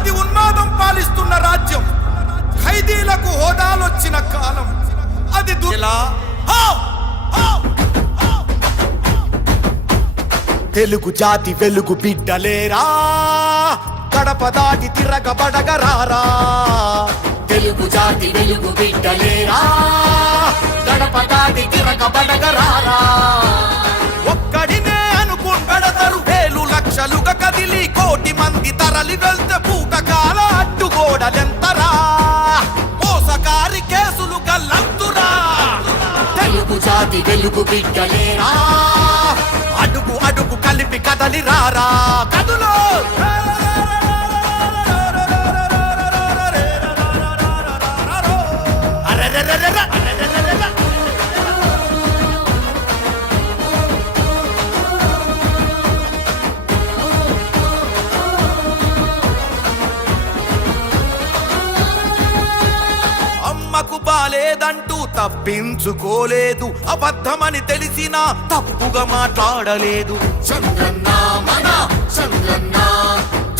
అది ఉన్మాదం పాలిస్తున్న రాజ్యం. ఖైదీలకు హోదాలొచ్చిన కాలం. అది! తెలుగు జాతి వెలుగు బిడ్డలేరా? గడప దాటి తిరగబడగరారా? తెలుగు జాతి వెలుగు బిడ్డలేరా? గడప దాటి తిరగబడగరారా? కోటి తరలి వెళ్తే పూటకాల అడ్డుగోడలెంతరా మోసకారి కేసులు గల్లంతురా? తెలుగు జాతి వెలుగు బిడ్డలేరా? అడుగు అడుగు కలిపి కదలి రారా? బాలేదంటూ తప్పించుకోలేదు. అబద్ధమని తెలిసినా తప్పుగా మాట్లాడలేదు. చంద్రన్న మన చంద్రన్న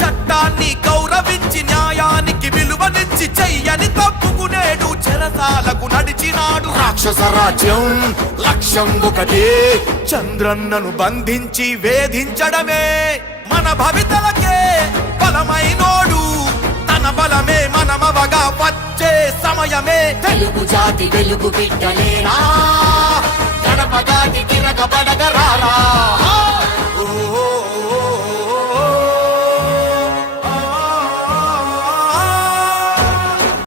చట్టాన్ని గౌరవించి న్యాయానికి విలువనిచ్చి చెయ్యని తప్పుకునేడు చెరసాలకు నడిచినాడు. రాక్షస రాజ్యం లక్ష్యం ఒకటే. చంద్రన్నను బంధించి వేధించడమే మన భవితలకే బలమైనోడు. సమయమే. తెలుగు జాతి వెలుగు బిడ్డలేనా